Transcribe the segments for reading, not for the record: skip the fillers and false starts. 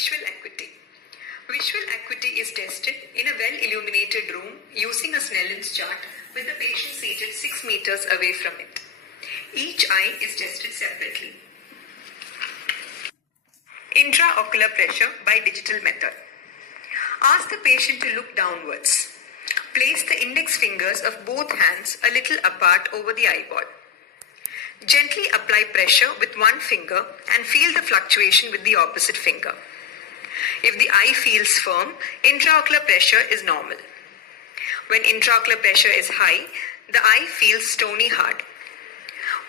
Visual acuity. Visual acuity is tested in a well-illuminated room using a Snellen's chart with the patient seated 6 meters away from it. Each eye is tested separately. Intraocular pressure by digital method. Ask the patient to look downwards. Place the index fingers of both hands a little apart over the eyeball. Gently apply pressure with one finger and feel the fluctuation with the opposite finger. If the eye feels firm, intraocular pressure is normal. When intraocular pressure is high, the eye feels stony hard,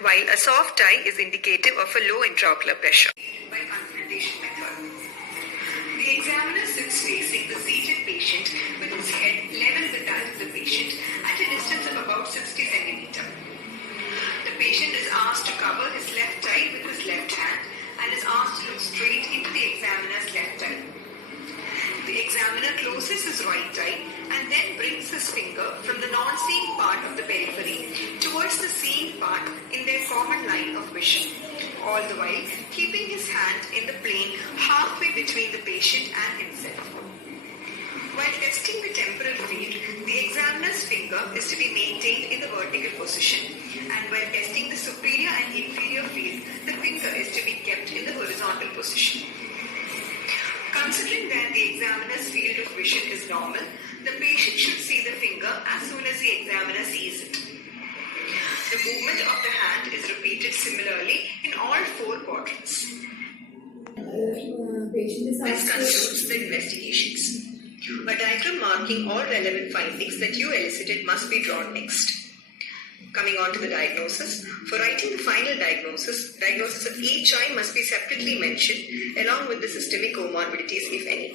while a soft eye is indicative of a low intraocular pressure. By confrontation method. The examiner sits facing the seated patient with his head level with that of the patient at a distance of about 60 centimeters. The patient is asked to cover his left eye with his left hand and is asked to look straight into the examiner's left eye. The examiner closes his right eye and then brings his finger from the non-seeing part of the periphery towards the seeing part in their common line of vision, all the while keeping his hand in the plane halfway between the patient and himself. While testing the temporal field, the examiner's finger is to be maintained in the vertical position, and while testing the superior and inferior field, the finger is to be kept in the horizontal position. Considering that the examiner's field of vision is normal, the patient should see the finger as soon as the examiner sees it. The movement of the hand is repeated similarly in all 4 quadrants. This concludes the investigations. A diagram marking all relevant findings that you elicited must be drawn next. Coming on to the diagnosis. For writing the final diagnosis of each eye must be separately mentioned along with the systemic comorbidities, if any.